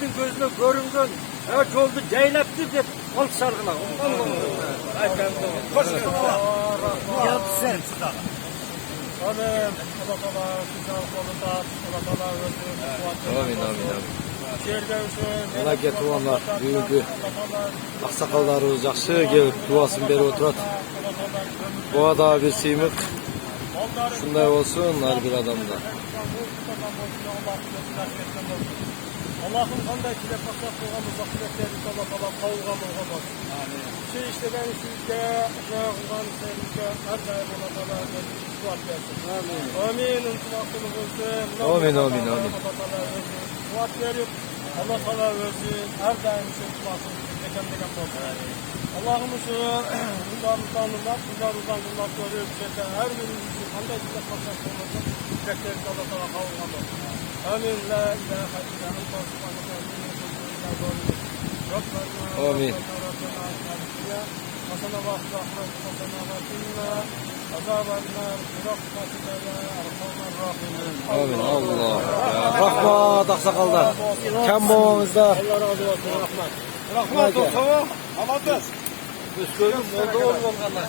Elin gözüne görüngen hiç oldu Zeynep'ti de alt sargıla. Hoş geldin. Yapsın. Amin. Melaket olanlar büyüdü. Aksakallarımız yaxşı gelip duasını beri oturat. Bu da bir siymik. Şunday olsun her bir adamda. Allah'ım kanday çilek patlak koyğanımız, akıbetleri Allah kavga olmaz. Şey işte ben sizde, Allah'ın sevgide her daim Allah'a duat versin. Amin. Amin. Duat verip Allah sana versin. Her daim sevgilasın. Mekan olsun. Allah'ımızın bunlardan görüyoruz. Her birimizin kanday çilek patlak koyğanımız, akıbetleri Allah'a kavga olmaz. Amin. La ilahe illallah. Amin. Amin. Allah. Rahmat aksakallar. Kem babamızda. Allah razı olsun. Rahmat. Rahmat olsun. Amadız. Biz gördüm oldu olmadan.